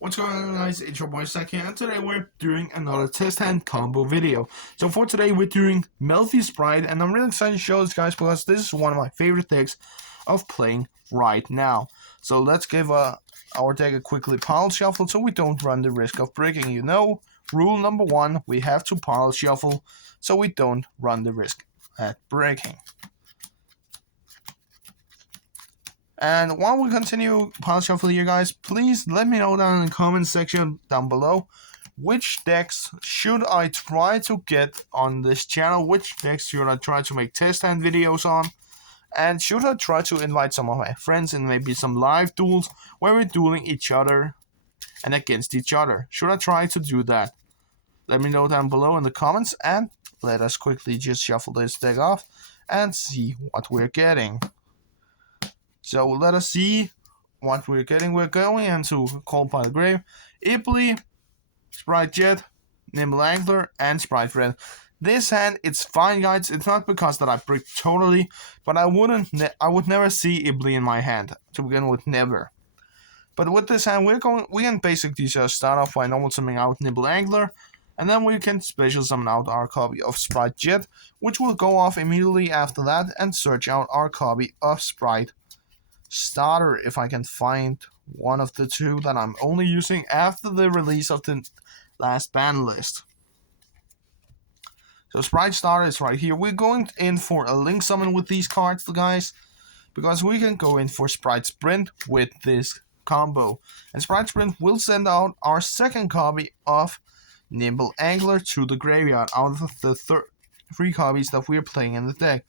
What's going on, guys? It's your boy Saki, and today we're doing another test hand combo video. So for today we're doing Melffy Spright, and I'm really excited to show this, guys, because this is one of my favorite decks of playing right now. So let's give our deck a quickly pile shuffle so we don't run the risk of breaking. You know, rule number one, we have to pile shuffle so we don't run the risk at breaking. And while we continue pile shuffle here, guys, please let me know down in the comment section down below which decks should I try to get on this channel, which decks should I try to make test hand videos on, and should I try to invite some of my friends in maybe some live duels where we're dueling each other and against each other. Should I try to do that? Let me know down below in the comments, and let us quickly just shuffle this deck off and see what we're getting. So let us see what we're getting. We're going into Called by the Grave, Ibley, Spright Jet, Nimble Angler, and Spright Red. This hand, it's fine, guys. It's not because that I break totally, but I would never see Ibley in my hand to begin with, never. But with this hand, we can basically just start off by normal summoning out Nimble Angler, and then we can special summon out our copy of Spright Jet, which will go off immediately after that and search out our copy of Spright Starter, if I can find one of the two that I'm only using after the release of the last ban list. So Spright Starter is right here. We're going in for a link summon with these cards, guys, because we can go in for Spright Sprint with this combo. And Spright Sprint will send out our second copy of Nimble Angler to the graveyard out of the three copies that we're playing in the deck.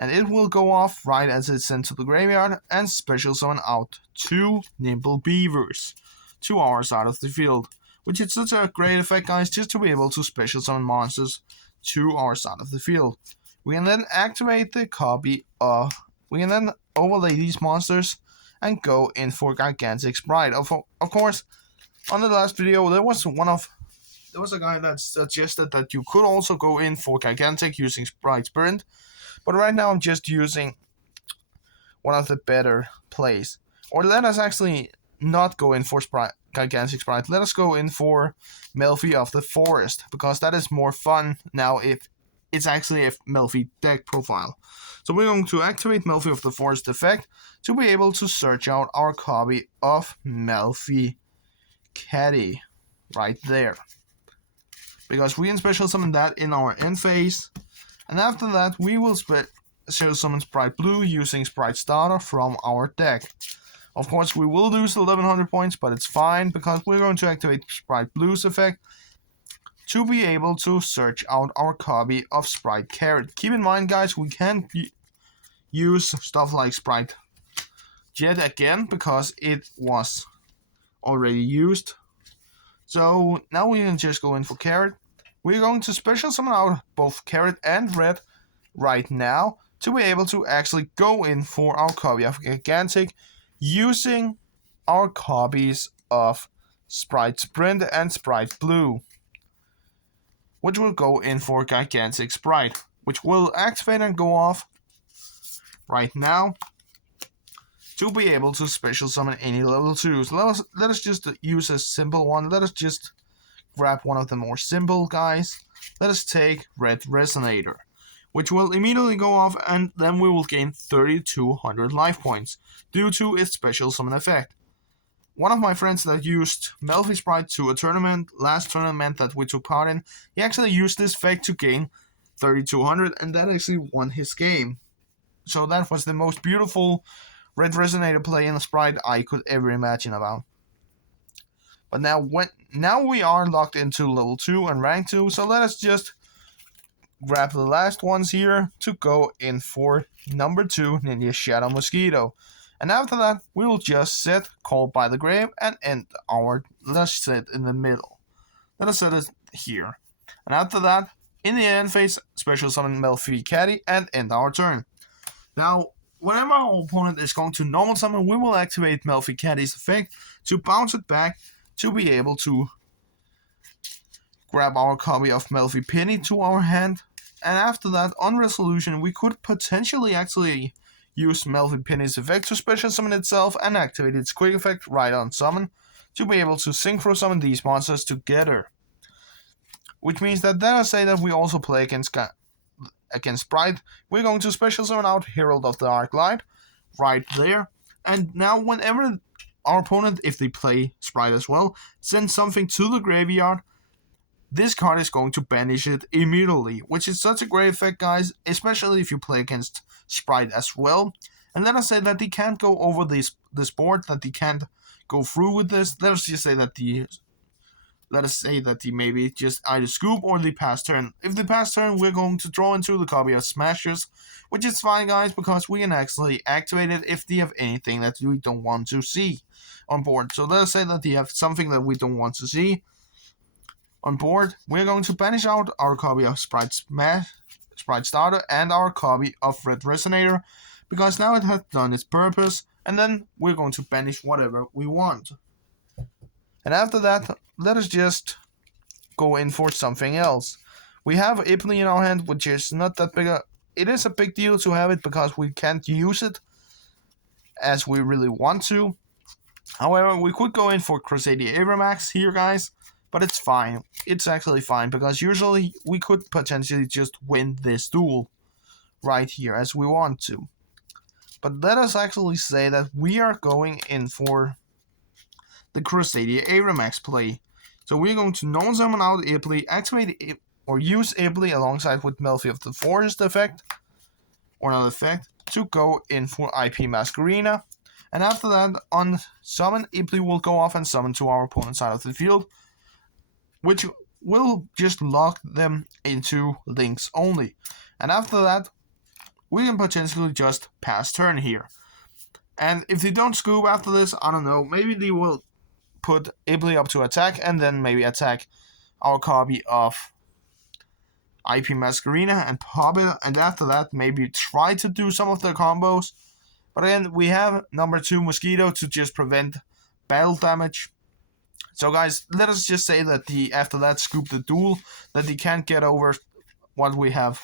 And it will go off right as it's sent to the graveyard and special summon out 2 Nimble Beavers to our side of the field, which is such a great effect, guys, just to be able to special summon monsters to our side of the field. We can then activate the copy of, we can then overlay these monsters and go in for Gigantic Spright. Of course, on the last video, there was a guy that suggested that you could also go in for Gigantic using Spright Sprint. But right now I'm just using one of the better plays. Or let us actually not go in for Gigantic Spright. Let us go in for Melffy of the Forest, because that is more fun now if it's actually a Melffy deck profile. So we're going to activate Melffy of the Forest effect to be able to search out our copy of Melffy Caddy right there. Because we can special summon that in our end phase. And after that, we will special summon Spright Blue using Spright Starter from our deck. Of course, we will lose 1100 points, but it's fine because we're going to activate Spright Blue's effect to be able to search out our copy of Spright Carrot. Keep in mind, guys, we can't use stuff like Spright Jet again because it was already used. So now we can just go in for Carrot. We're going to special summon out both Carrot and Red right now to be able to actually go in for our copy of Gigantic using our copies of Spright Sprint and Spright Blue, which will go in for Gigantic Spright, which will activate and go off right now to be able to special summon any level 2s. Let us just use a simple one. Let us just grab one of the more simple guys. Let us take Red Resonator, which will immediately go off, and then we will gain 3200 life points due to its special summon effect. One of my friends that used Melffy Spright to a last tournament that we took part in, he actually used this effect to gain 3200, and that actually won his game. So that was the most beautiful Red Resonator play in the Spright I could ever imagine about. But now we are locked into level 2 and rank 2, so let us just grab the last ones here to go in for number 2, Ninja Shadow Mosquito. And after that, we will just set Called by the Grave and end our, let's set in the middle. Let us set it here. And after that, in the end phase, special summon Melffy Caddy and end our turn. Now, whenever our opponent is going to normal summon, we will activate Melffy Caddy's effect to bounce it back to be able to grab our copy of Melffy Penny to our hand. And after that, on resolution, we could potentially actually use Melffy Penny's effect to special summon itself and activate its quick effect right on summon to be able to synchro summon these monsters together. Which means that let us say that we also play against Spright, we're going to special summon out Herald of the Dark Light right there. And now whenever our opponent, if they play Spright as well, sends something to the graveyard, this card is going to banish it immediately, which is such a great effect, guys, especially if you play against Spright as well. And let us say that they can't go over this board, that they can't go through with this. Let us say that they maybe just either scoop or they pass turn. If they pass turn, we're going to draw into the copy of Smashers, which is fine, guys, because we can actually activate it if they have anything that we don't want to see on board. So let us say that they have something that we don't want to see on board. We're going to banish out our copy of Spright Starter and our copy of Red Resonator, because now it has done its purpose, and then we're going to banish whatever we want. And after that, let us just go in for something else. We have Ipley in our hand, which is not that big. It is a big deal to have it because we can't use it as we really want to. However, we could go in for Crusadia Abramax here, guys, but it's fine. It's actually fine because usually we could potentially just win this duel right here as we want to. But let us actually say that we are going in for the Crusadia Abramax play. So we're going to normal summon out Ipley, activate or use Ipley alongside with Melffy of the Forest effect, or another effect, to go in for IP Masquerena. And after that, on summon, Ipley will go off and summon to our opponent's side of the field, which will just lock them into links only. And after that, we can potentially just pass turn here. And if they don't scoop after this, I don't know, maybe they will put Ipley up to attack and then maybe attack our copy of IP Masquerena and pop it, and after that maybe try to do some of the combos. But again, we have number 2 Mosquito to just prevent battle damage. So guys, let us just say that after that scoop the duel, that they can't get over what we have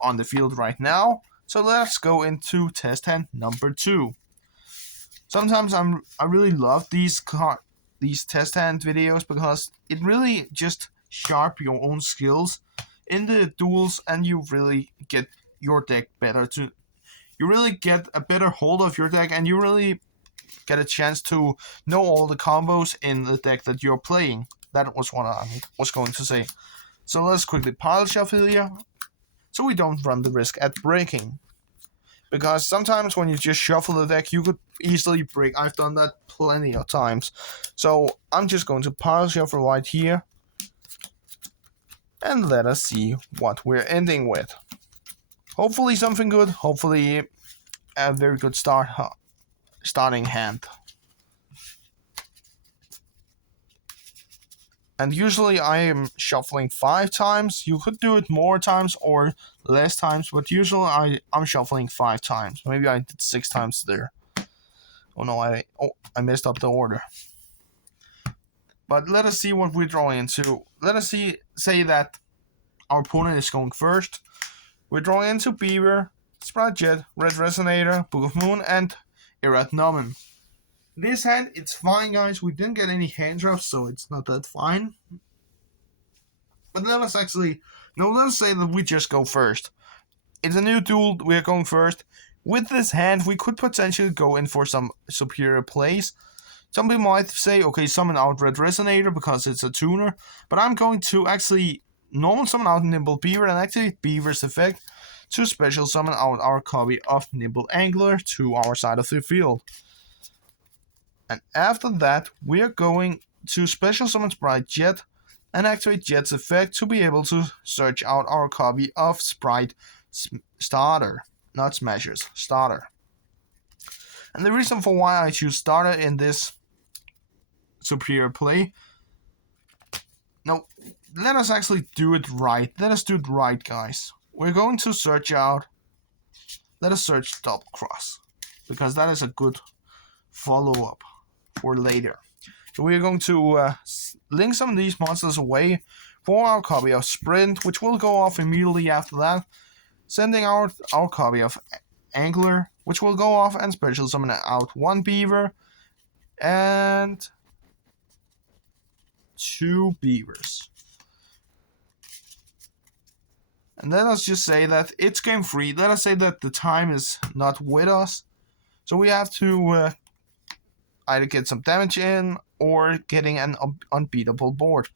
on the field right now. So let's go into test hand number 2. Sometimes I really love these test hand videos because it really just sharp your own skills in the duels, and you really get your deck better to. You really get a better hold of your deck, and you really get a chance to know all the combos in the deck that you're playing. That was what I was going to say. So let's quickly pile shuffle here, so we don't run the risk at breaking. Because sometimes when you just shuffle the deck, you could easily break. I've done that plenty of times. So I'm just going to pile shuffle right here. And let us see what we're ending with. Hopefully something good. Hopefully a very good starting hand. And usually I am shuffling 5 times. You could do it more times or less times, but usually I'm shuffling 5 times. Maybe I did 6 times there. Oh no, I messed up the order. But let us see what we're drawing into. Let us say that our opponent is going first. We're drawing into Beaver, Spright Jet, Red Resonator, Book of Moon, and Irat Nomen. This hand, it's fine, guys. We didn't get any hand drops, so it's not that fine. But let's say that we just go first. It's a new duel, we're going first. With this hand, we could potentially go in for some superior plays. Some people might say, okay, summon out Red Resonator because it's a tuner. But I'm going to actually normal summon out Nimble Beaver and activate Beaver's effect to special summon out our copy of Nimble Angler to our side of the field. And after that, we are going to special summon Spright Jet and activate Jet's effect to be able to search out our copy of Spright Starter. Not Smashers, Starter. And the reason for why I choose Starter in this superior play. Now, let us actually do it right. Let us do it right, guys. We're going to search out. Let us search Double Cross, because that is a good follow-up for later. So we are going to link some of these monsters away for our copy of Sprint, which will go off immediately after that, sending out our copy of Angler, which will go off and special summon out 1 Beaver, and 2 beavers. And let us just say that it's game 3. Let us say that the time is not with us. So we have to either get some damage in or getting an unbeatable board.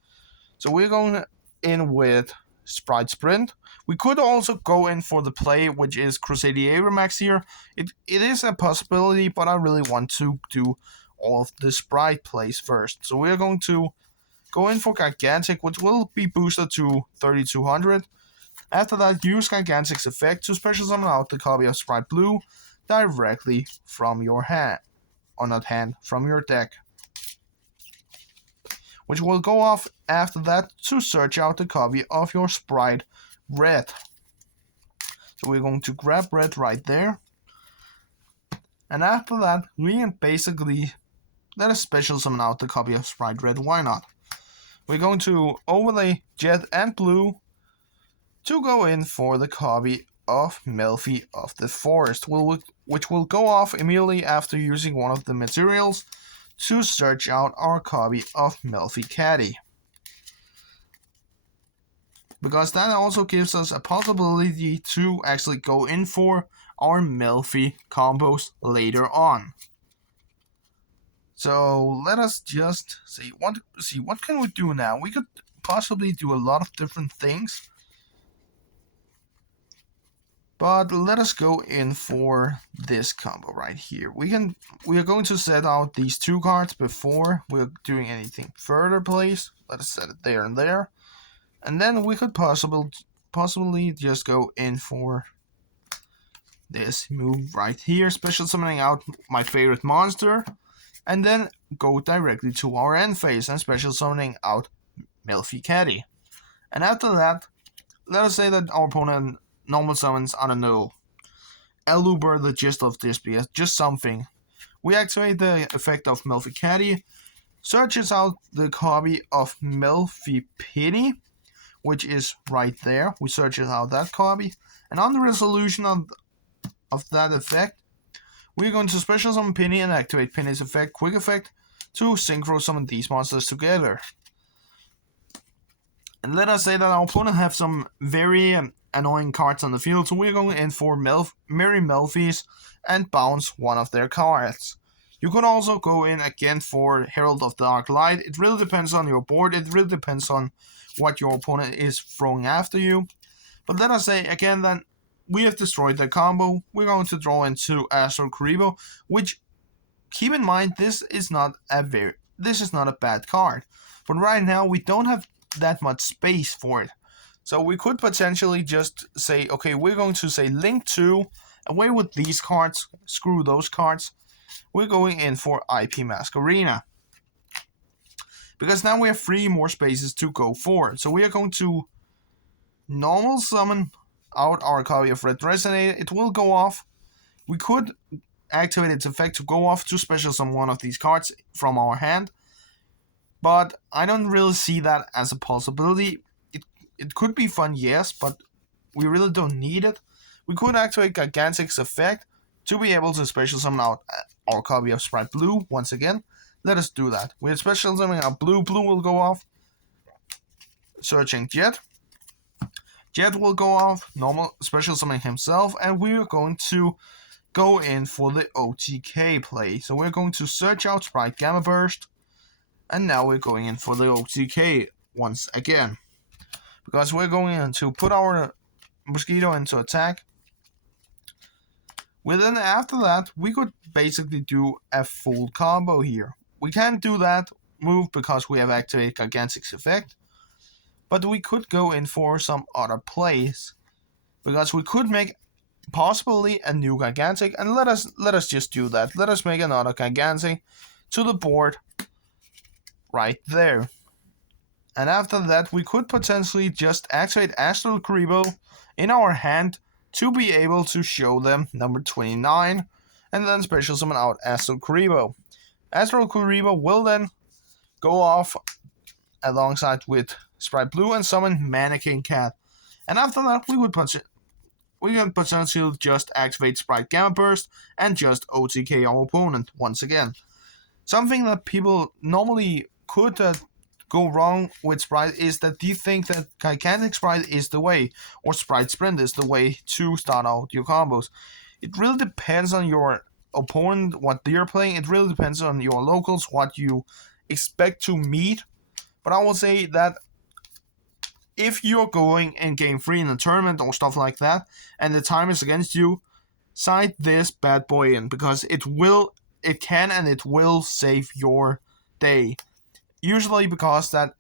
So we're going in with Spright Sprint. We could also go in for the play, which is Crusader Max here. It is a possibility, but I really want to do all of the Spright plays first. So we're going to go in for Gigantic, which will be boosted to 3200. After that, use Gigantic's effect to special summon out the copy of Spright Blue directly from your hand. Or not hand, from your deck. Which will go off after that to search out the copy of your Spright Red. So we're going to grab Red right there. And after that, we can basically let us special summon out the copy of Spright Red, why not? We're going to overlay Jet and Blue to go in for the copy of Melffy of the Forest, which will go off immediately after using one of the materials to search out our copy of Melffy Caddy. Because that also gives us a possibility to actually go in for our Melffy combos later on. So let us just see what can we do now. We could possibly do a lot of different things. But let us go in for this combo right here. We are going to set out these 2 cards before we're doing anything further plays. Let us set it there and there. And then we could possibly just go in for this move right here. Special summoning out my favorite monster. And then go directly to our end phase and special summoning out Melffy Caddy. And after that, let us say that our opponent normal summons, I don't know, Eluber, the Gist of Display, just something. We activate the effect of Melffy Caddy, searches out the copy of Melffy Pity, which is right there. We search out that copy, and on the resolution of that effect, we're going to special summon Penny and activate Penny's effect, quick effect, to synchro summon these monsters together. And let us say that our opponent have some very annoying cards on the field, so we're going in for Merry Melffys and bounce one of their cards. You could also go in again for Herald of Dark Light. It really depends on your board. It really depends on what your opponent is throwing after you. But let us say again that we have destroyed the combo. We're going to draw into Astral Kuribo, which, keep in mind, this is not a bad card. But right now we don't have that much space for it. So we could potentially just say, okay, we're going to say link 2, away with these cards, screw those cards. We're going in for IP Mask Arena. Because now we have 3 more spaces to go forward. So we are going to normal summon out our copy of Red Resonator. It will go off. We could activate its effect to go off to special summon one of these cards from our hand. But I don't really see that as a possibility. It could be fun, yes, but we really don't need it. We could activate Gigantic's effect to be able to special summon out our copy of Spright Blue once again. Let us do that. We're special summoning out Blue. Blue will go off. Searching Jet. Jet will go off. Normal special summoning himself. And we are going to go in for the OTK play. So we're going to search out Spright Gamma Burst. And now we're going in for the OTK once again. Because we're going to put our Mosquito into attack. Then after that, we could basically do a full combo here. We can't do that move because we have activated Gigantic's effect. But we could go in for some other plays. Because we could make possibly a new Gigantic. And let us just do that. Let us make another Gigantic to the board right there. And after that, we could potentially just activate Astral Kuribo in our hand to be able to show them number 29, and then special summon out Astral Kuribo. Astral Kuribo will then go off alongside with Spright Blue and summon Mannequin Cat. And after that, we can potentially just activate Spright Gamma Burst and just OTK our opponent once again. Something that people normally could go wrong with Spright is that you think that Gigantic Spright is the way, or Spright Sprint is the way to start out your combos. It really depends on your opponent, what they're playing. It really depends on your locals, what you expect to meet. But I will say that if you're going in game 3 in a tournament or stuff like that, and the time is against you, side this bad boy in, because it can and it will save your day. Usually because that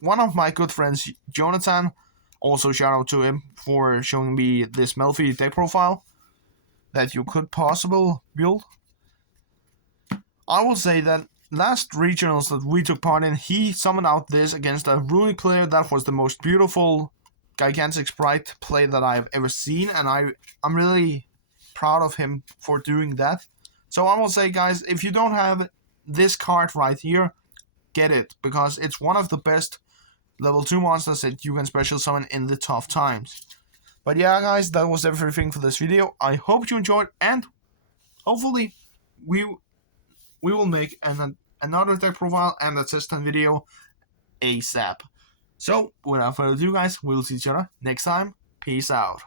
one of my good friends, Jonathan, also shout out to him for showing me this Melffy deck profile that you could possibly build. I will say that last regionals that we took part in, he summoned out this against a Runic player. That was the most beautiful Gigantic Spright play that I've ever seen, and I'm really proud of him for doing that. So I will say, guys, if you don't have this card right here, get it, because it's one of the best level 2 monsters that you can special summon in the tough times. But yeah, guys, that was everything for this video. I hope you enjoyed, and hopefully we will make another deck profile and a test time video ASAP. So, without further ado, guys, we'll see each other next time. Peace out.